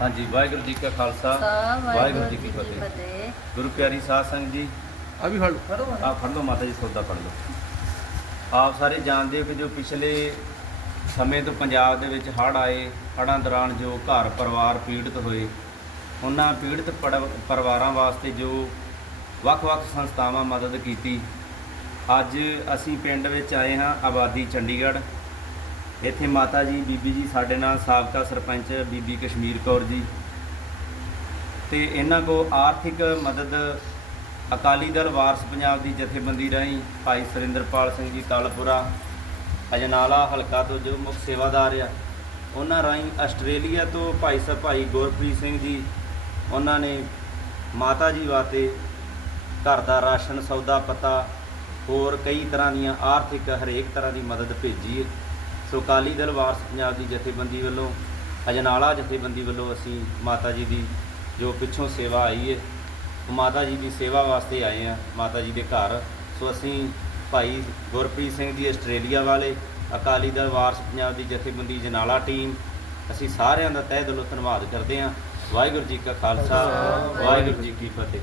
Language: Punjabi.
ਹਾਂਜੀ ਵਾਹਿਗੁਰੂ ਜੀ ਕਾ ਖਾਲਸਾ ਵਾਹਿਗੁਰੂ ਜੀ ਕੀ ਫਤਿਹ। ਗੁਰੂ ਪਿਆਰੀ ਸਾਧ ਸੰਗਤ ਜੀ ਆ ਵੀ ਫੜ ਲਓ। ਆ ਫੜ ਲਓ ਮਾਤਾ ਜੀ ਸੌਦਾ ਫੜ ਲਓ। ਆਪ ਸਾਰੇ ਜਾਣਦੇ ਹੋ ਕਿ ਜੋ ਪਿਛਲੇ ਸਮੇਂ ਤੋਂ ਪੰਜਾਬ ਦੇ ਵਿੱਚ ਹੜ੍ਹ ਆਏ ਹੜ੍ਹਾਂ ਦੌਰਾਨ ਜੋ ਘਰ ਪਰਿਵਾਰ ਪੀੜਤ ਹੋਏ ਉਹਨਾਂ ਪੀੜਤ ਪੜ- ਪਰਿਵਾਰਾਂ ਵਾਸਤੇ ਜੋ ਵੱਖ-ਵੱਖ ਸੰਸਥਾਵਾਂ ਮਦਦ ਕੀਤੀ ਅੱਜ ਅਸੀਂ ਪਿੰਡ ਵਿੱਚ ਆਏ ਹਾਂ ਆਬਾਦੀ ਚੰਡੀਗੜ੍ਹ। ਇੱਥੇ ਮਾਤਾ ਜੀ, ਬੀਬੀ ਜੀ, ਸਾਡੇ ਨਾਲ ਸਾਬਕਾ ਸਰਪੰਚ ਬੀਬੀ ਕਸ਼ਮੀਰ ਕੌਰ ਜੀ ਤੇ ਇਹਨਾਂ ਕੋ ਆਰਥਿਕ ਮਦਦ ਅਕਾਲੀ ਦਲ ਵਾਰਸ ਪੰਜਾਬ ਦੀ ਜਥੇਬੰਦੀ ਰਾਹੀਂ ਭਾਈ ਸੁਰਿੰਦਰਪਾਲ ਸਿੰਘ ਜੀ ਤਾਲਪੁਰਾ ਅਜਨਾਲਾ, ਹਲਕਾ ਤੋਂ ਜੋ ਮੁੱਖ ਸੇਵਾਦਾਰ ਆ, ਉਹਨਾਂ ਰਾਹੀਂ ਆਸਟ੍ਰੇਲੀਆ ਤੋਂ ਭਾਈ ਸਾਹਿਬ ਭਾਈ ਗੁਰਪ੍ਰੀਤ ਸਿੰਘ ਜੀ, ਉਹਨਾਂ ਨੇ ਮਾਤਾ ਜੀ ਵਾਸਤੇ ਘਰ ਦਾ ਰਾਸ਼ਨ, ਸੌਦਾ ਪਤਾ ਹੋਰ ਕਈ ਤਰ੍ਹਾਂ ਦੀਆਂ ਆਰਥਿਕ ਹਰੇਕ ਤਰ੍ਹਾਂ ਦੀ ਮਦਦ ਭੇਜੀ ਹੈ। ਸੋ ਅਕਾਲੀ ਦਲ ਵਾਰਸ ਪੰਜਾਬ ਦੀ ਜਥੇਬੰਦੀ ਵੱਲੋਂ ਅਜਨਾਲਾ ਜਥੇਬੰਦੀ ਵੱਲੋਂ ਅਸੀਂ ਮਾਤਾ ਜੀ ਦੀ ਜੋ ਪਿੱਛੋਂ ਸੇਵਾ ਆਈ ਹੈ ਉਹ ਮਾਤਾ ਜੀ ਦੀ ਸੇਵਾ ਵਾਸਤੇ ਆਏ ਆ ਮਾਤਾ ਜੀ ਦੇ ਘਰ। ਸੋ ਅਸੀਂ ਭਾਈ ਗੁਰਪ੍ਰੀਤ ਸਿੰਘ ਜੀ ਆਸਟ੍ਰੇਲੀਆ ਵਾਲੇ ਅਕਾਲੀ ਦਲ ਵਾਰਸ ਪੰਜਾਬ ਦੀ ਜਥੇਬੰਦੀ ਜਨਾਲਾ ਟੀਮ ਅਸੀਂ ਸਾਰਿਆਂ ਦਾ ਤਹਿ ਦਿਲੋਂ ਧੰਨਵਾਦ ਕਰਦੇ ਹਾਂ। ਵਾਹਿਗੁਰੂ ਜੀ ਕਾ ਖਾਲਸਾ ਵਾਹਿਗੁਰੂ ਜੀ ਕੀ ਫਤਿਹ।